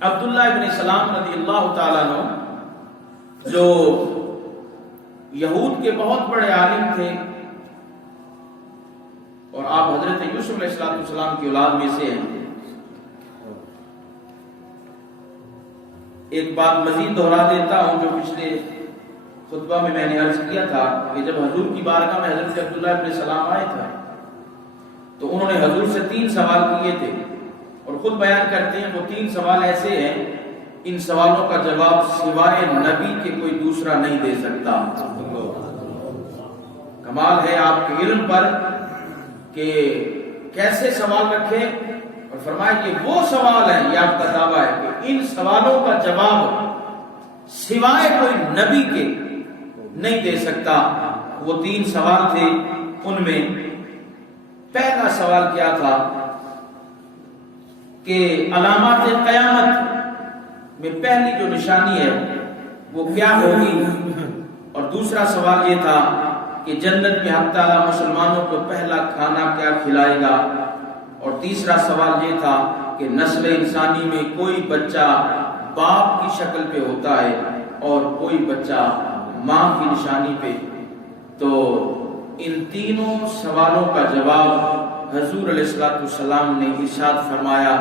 عبداللہ ابن سلام رضی اللہ تعالیٰ عنہ جو یہود کے بہت بڑے عالم تھے اور آپ حضرت یوسف علیہ السلام کی اولاد میں سے ہیں. ایک بات مزید دہرا دیتا ہوں جو پچھلے خطبہ میں نے عرض کیا تھا کہ جب حضور کی بارگاہ میں حضرت عبداللہ ابن سلام آئے تھے تو انہوں نے حضور سے 3 سوال کیے تھے اور خود بیان کرتے ہیں وہ 3 سوال ایسے ہیں ان سوالوں کا جواب سوائے نبی کے کوئی دوسرا نہیں دے سکتا. کمال ہے آپ کے علم پر کہ کیسے سوال رکھے اور فرمائے کہ وہ سوال ہیں، یہ آپ کا دعویٰ ہے کہ ان سوالوں کا جواب سوائے کوئی نبی کے نہیں دے سکتا. وہ 3 سوال تھے. ان میں پہلا سوال کیا تھا کہ علامات قیامت میں پہلی جو نشانی ہے وہ کیا ہوگی، اور دوسرا سوال یہ تھا کہ جنت میں حق تعالی مسلمانوں کو پہلا کھانا کیا کھلائے گا، اور تیسرا سوال یہ تھا کہ نسل انسانی میں کوئی بچہ باپ کی شکل پہ ہوتا ہے اور کوئی بچہ ماں کی نشانی پہ. تو ان تینوں سوالوں کا جواب حضور علیہ السلام نے ارشاد فرمایا.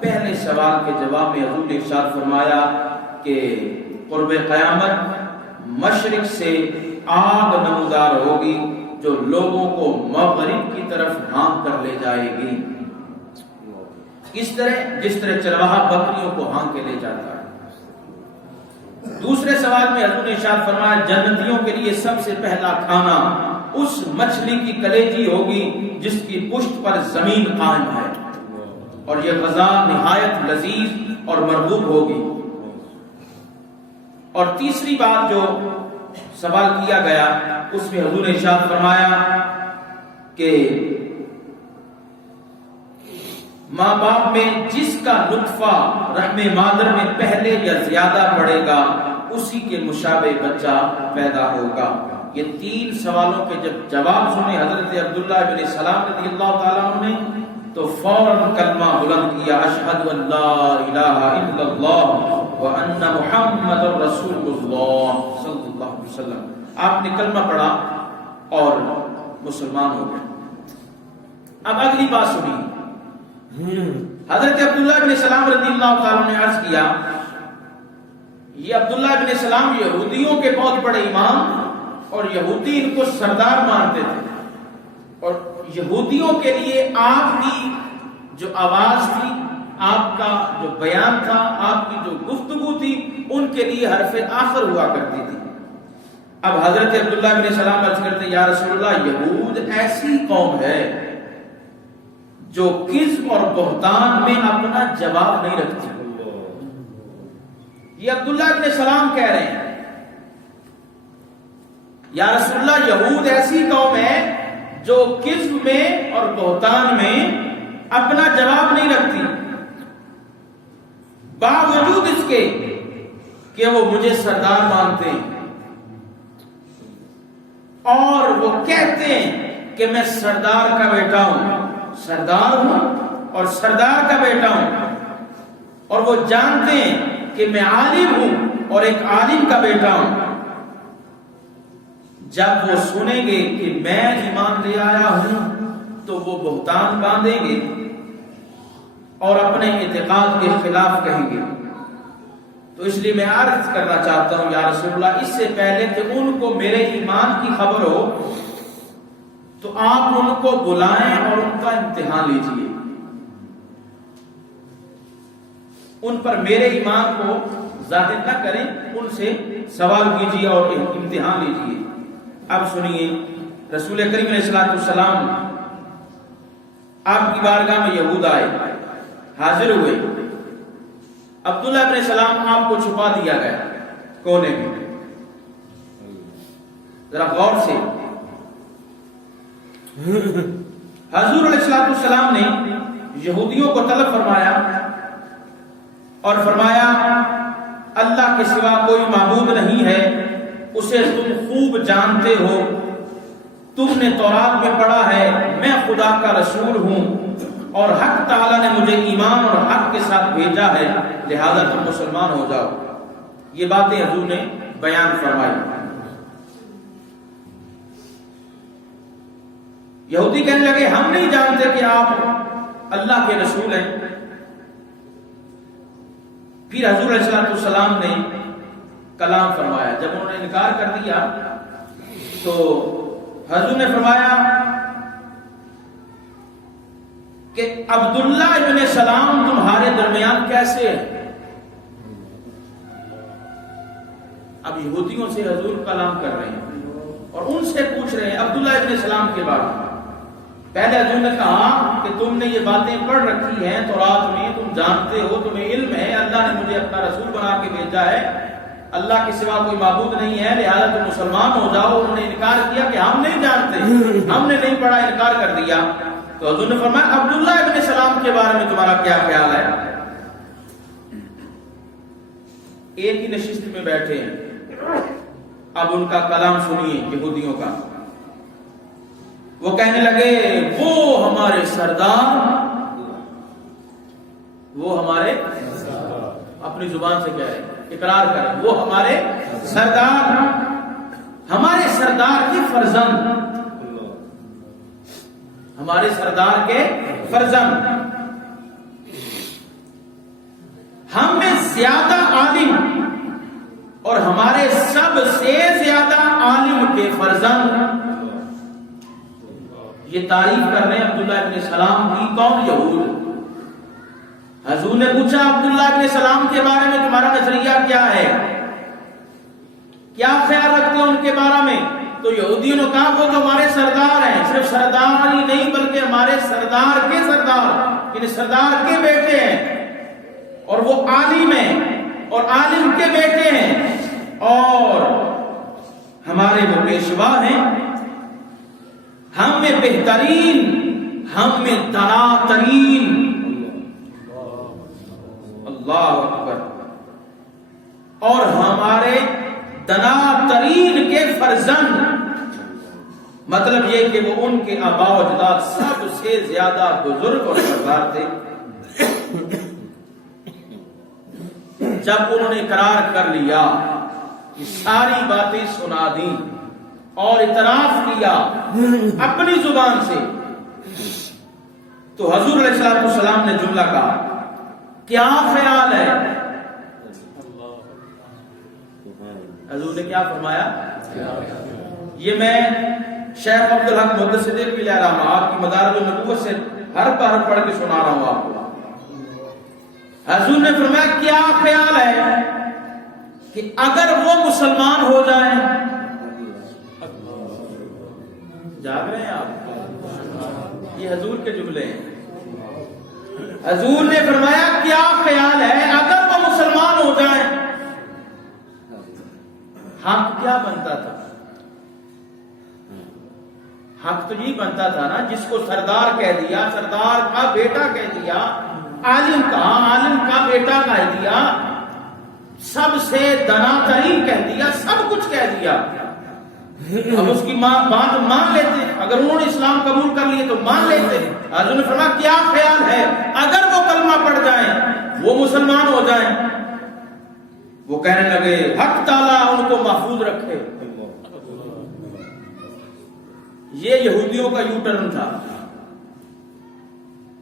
پہلے سوال کے جواب میں حضور نے ارشاد فرمایا کہ قرب قیامت مشرق سے آگ نمودار ہوگی جو لوگوں کو مغرب کی طرف ہانک کر لے جائے گی. اس طرح جس طرح چرواہا بکریوں کو ہانک کے لے جاتا ہے. دوسرے سوال میں حضور نے ارشاد فرمایا جنتیوں کے لیے سب سے پہلا کھانا اس مچھلی کی کلیجی ہوگی جس کی پشت پر زمین قائم ہے، اور یہ غذا نہایت لذیذ اور مرغوب ہوگی. اور تیسری بات جو سوال کیا گیا اس میں حضور نے ارشاد فرمایا کہ ماں باپ میں جس کا نطفہ رحم مادر میں پہلے یا زیادہ پڑے گا اسی کے مشابہ بچہ پیدا ہوگا. یہ 3 سوالوں کے جب جواب سنے حضرت عبداللہ بن سلام رضی اللہ تعالیٰ عنہ نے تو فوراً کلمہ بلند کیا اشہد ان لا الہ الا اللہ وان محمد رسول اللہ صلی اللہ علیہ وسلم. آپ نے کلمہ پڑھا اور مسلمان ہو گئے. اب اگلی بات سنی. حضرت عبداللہ بن سلام رضی اللہ تعالیٰ نے عرض کیا یہ عبداللہ بن سلام یہودیوں کے بہت بڑے امام اور یہودی ان کو سردار مانتے تھے، اور یہودیوں کے لیے آپ کی جو آواز تھی، آپ کا جو بیان تھا، آپ کی جو گفتگو تھی ان کے لیے حرف آخر ہوا کرتی تھی. اب حضرت عبداللہ بن سلام عرض کرتے یا رسول اللہ یہود ایسی قوم ہے جو کذب اور بہتان میں اپنا جواب نہیں رکھتی. یہ عبداللہ بن سلام کہہ رہے ہیں یا رسول اللہ یہود ایسی قوم ہے جو کذب میں اور بہتان میں اپنا جواب نہیں رکھتی، باوجود اس کے کہ وہ مجھے سردار مانتے ہیں اور وہ کہتے ہیں کہ میں سردار کا بیٹا ہوں، سردار ہوں اور سردار کا بیٹا ہوں، اور وہ جانتے ہیں کہ میں عالم ہوں اور ایک عالم کا بیٹا ہوں. جب وہ سنیں گے کہ میں ایمان لے آیا ہوں تو وہ بہتان باندھیں گے اور اپنے اعتقاد کے خلاف کہیں گے. تو اس لیے میں عرض کرنا چاہتا ہوں یا رسول اللہ اس سے پہلے کہ ان کو میرے ایمان کی خبر ہو تو آپ ان کو بلائیں اور ان کا امتحان لیجئے، ان پر میرے ایمان کو ظاہر نہ کریں، ان سے سوال کیجئے اور امتحان لیجئے. اب سنیے رسول کریم علیہ السلام آپ کی بارگاہ میں یہود آئے، حاضر ہوئے. عبداللہ بن سلام آپ کو چھپا دیا گیا کونے میں. ذرا غور سے حضور علیہ السلام نے یہودیوں کو طلب فرمایا اور فرمایا اللہ کے سوا کوئی معبود نہیں ہے، اسے تم خوب جانتے ہو، تم نے تورات میں پڑھا ہے میں خدا کا رسول ہوں اور حق تعالی نے مجھے ایمان اور حق کے ساتھ بھیجا ہے. لہذا تم مسلمان ہو جاؤ. یہ باتیں حضور نے بیان فرمائی. یہودی کہنے لگے ہم نہیں جانتے کہ آپ اللہ کے رسول ہیں. پھر حضور علیہ السلام نے کلام فرمایا. جب انہوں نے انکار کر دیا تو حضور نے فرمایا کہ عبداللہ ابن سلام تمہارے درمیان کیسے ہے. اب یہودیوں سے حضور کلام کر رہے ہیں اور ان سے پوچھ رہے ہیں عبداللہ ابن سلام کے بارے میں. پہلے حضور نے کہا کہ تم نے یہ باتیں پڑھ رکھی ہیں تورات میں, تم جانتے ہو, تمہیں علم ہے اللہ نے مجھے اپنا رسول بنا کے بھیجا ہے, اللہ کے سوا کوئی معبود نہیں ہے, لہذا تم مسلمان ہو جاؤ. انہوں نے انکار کیا کہ ہم نہیں جانتے, ہم نے نہیں پڑھا, انکار کر دیا. تو حضور نے فرمایا عبداللہ ابن سلام کے بارے میں تمہارا کیا خیال ہے. ایک ہی نشست میں بیٹھے ہیں, اب ان کا کلام سنیے یہودیوں کا. وہ کہنے لگے وہ ہمارے سردار, وہ ہمارے, اپنی زبان سے کہہ رہے ہیں, اقرار کریں, وہ ہمارے سردار, ہمارے سردار کے فرزند, ہمارے سردار کے فرزند, ہم میں زیادہ عالم اور ہمارے سب سے زیادہ عالم کے فرزند. یہ تعریف کر رہے ہیں عبداللہ ابن سلام کی. کون؟ یہود. حضور نے پوچھا عبداللہ ابن سلام کے بارے میں تمہارا نظریہ کیا ہے, کیا خیال رکھتے ہو ان کے بارے میں؟ تو یہودیوں نے کہا وہ تو ہمارے سردار ہیں, صرف سردار ہی نہیں بلکہ ہمارے سردار کے سردار, یعنی سردار کے بیٹے ہیں, اور وہ عالم ہیں اور عالم کے بیٹے ہیں, اور ہمارے وہ پیشوا ہیں. ہم میں بہترین, ہم میں دنا ترین, اللہ اکبر, اور ہمارے دنا ترین کے فرزند. مطلب یہ کہ وہ ان کے آبا و اجداد سب سے زیادہ بزرگ اور سردار تھے. جب انہوں نے اقرار کر لیا, یہ ساری باتیں سنا دی اور اعتراف کیا اپنی زبان سے, تو حضور علیہ السلام نے جملہ کہا کیا خیال ہے. حضور نے کیا فرمایا؟ یہ میں شیخ عبدالحق محدث صدیق علیہ الرحمہ آپ کی مدارج النبوت سے ہر بار پڑھ کے سنا رہا ہوں آپ کو. حضور نے فرمایا کیا خیال ہے کہ اگر وہ مسلمان ہو جائیں. جاگ رہے ہیں آپ؟ یہ حضور کے جملے ہیں. حضور نے فرمایا کیا خیال ہے اگر وہ مسلمان ہو جائیں, حق کیا بنتا تھا؟ حق تو یہی بنتا تھا نا, جس کو سردار کہہ دیا, سردار کا بیٹا کہہ دیا, عالم کا, عالم کا بیٹا کہہ دیا, سب سے دنا ترین کہہ دیا, سب کچھ کہہ دیا. اب اس کی بات مان لیتے, اگر انہوں نے اسلام قبول کر لیے تو مان لیتے. حضور نے فرمایا کیا خیال ہے اگر وہ کلمہ پڑھ جائیں, وہ مسلمان ہو جائیں. وہ کہنے لگے حق تعالیٰ ان کو محفوظ رکھے. یہ یہودیوں کا یو ٹرن تھا,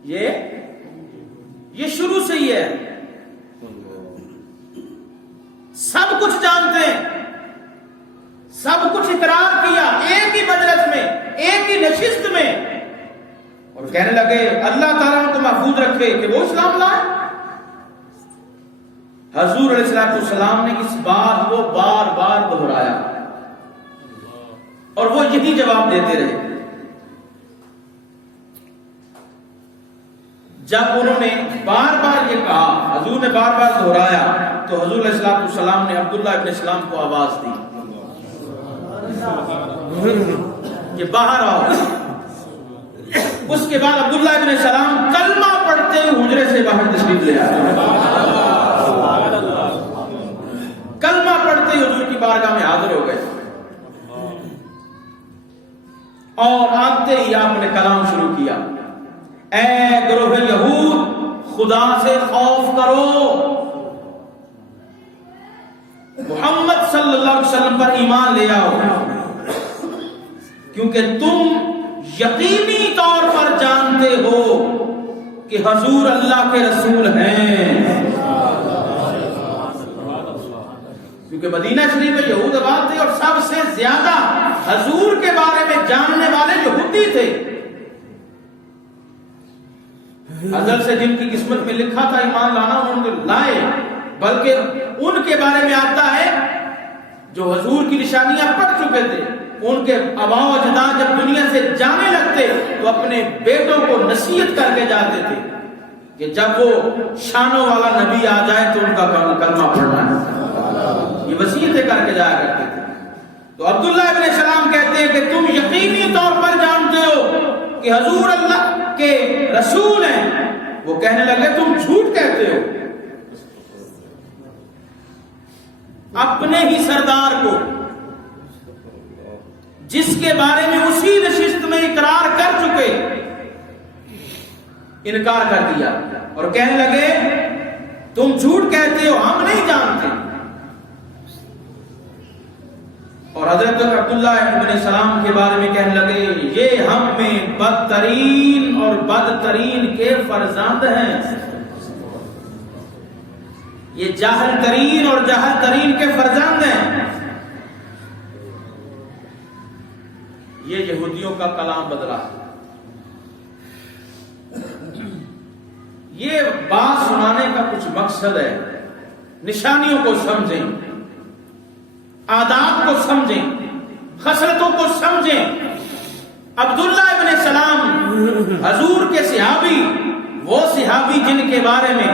یہ شروع سے ہی ہے. سب کچھ جانتے ہیں, سب کچھ اقرار کیا ایک ہی مجلس میں, ایک ہی نشست میں, اور کہنے لگے اللہ تعالیٰ ان کو محفوظ رکھے کہ وہ اسلام لائے. حضور علیہ السلام نے اس بات کو بار بار دہرایا اور وہ یہی جواب دیتے رہے. جب انہوں نے بار بار یہ کہا, حضور نے بار بار دہرایا, تو حضور علیہ السلام نے عبداللہ ابن سلام کو آواز دی کہ باہر آؤ. اس کے بعد عبداللہ ابن سلام کلمہ پڑھتے ہوئے حجرے سے باہر تشریف لے آئے. کلمہ پڑھتے ہوئے حضور کی بارگاہ میں حاضر ہو گئے, اور آتے ہی آپ نے کلام شروع کیا. اے گروہ یہود, خدا سے خوف کرو, علیہ وسلم پر ایمان لے آؤ، کیونکہ تم یقینی طور پر جانتے ہو کہ حضور اللہ کے رسول ہیں۔ کیونکہ مدینہ شریف میں یہود آباد تھے اور سب سے زیادہ حضور کے بارے میں جاننے والے یہودی تھے۔ ازل سے جن کی قسمت میں لکھا تھا ایمان لانا، انہوں نے لائے، بلکہ ان کے بارے میں آتا ہے جو حضور کی نشانیاں پڑھ چکے تھے، ان کے آباء و اجداد جب دنیا سے جانے لگتے تو اپنے بیٹوں کو نصیحت کر کے جاتے تھے کہ جب وہ شانوں والا نبی آ جائے تو ان کا کلمہ پڑھنا ہے، یہ وصیتیں کر کے جایا کرتے تھے۔ تو عبداللہ ابن سلام کہتے ہیں کہ تم یقینی طور پر جانتے ہو کہ حضور اللہ کے رسول ہیں۔ وہ کہنے لگے تم جھوٹ کہتے ہو، اپنے ہی سردار کو جس کے بارے میں اسی نشست میں اقرار کر چکے انکار کر دیا اور کہنے لگے تم جھوٹ کہتے ہو، ہم نہیں جانتے۔ اور حضرت عبداللہ ابن سلام کے بارے میں کہنے لگے یہ ہم میں بدترین اور بدترین کے فرزند ہیں، یہ جاہل ترین اور جاہل ترین کے فرزند ہیں۔ یہ یہودیوں کا کلام بدلا۔ یہ بات سنانے کا کچھ مقصد ہے، نشانیوں کو سمجھیں، آداب کو سمجھیں، خصلتوں کو سمجھیں۔ عبداللہ ابن سلام حضور کے صحابی، وہ صحابی جن کے بارے میں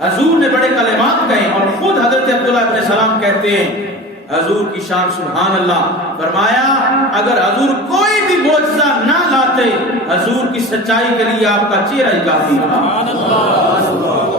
حضور نے بڑے کلمات کہے، اور خود حضرت عبداللہ ابن سلام کہتے ہیں حضور کی شان سبحان اللہ، فرمایا اگر حضور کوئی بھی معجزہ نہ لاتے، حضور کی سچائی کے لیے آپ کا چہرہ ہی کافی تھا۔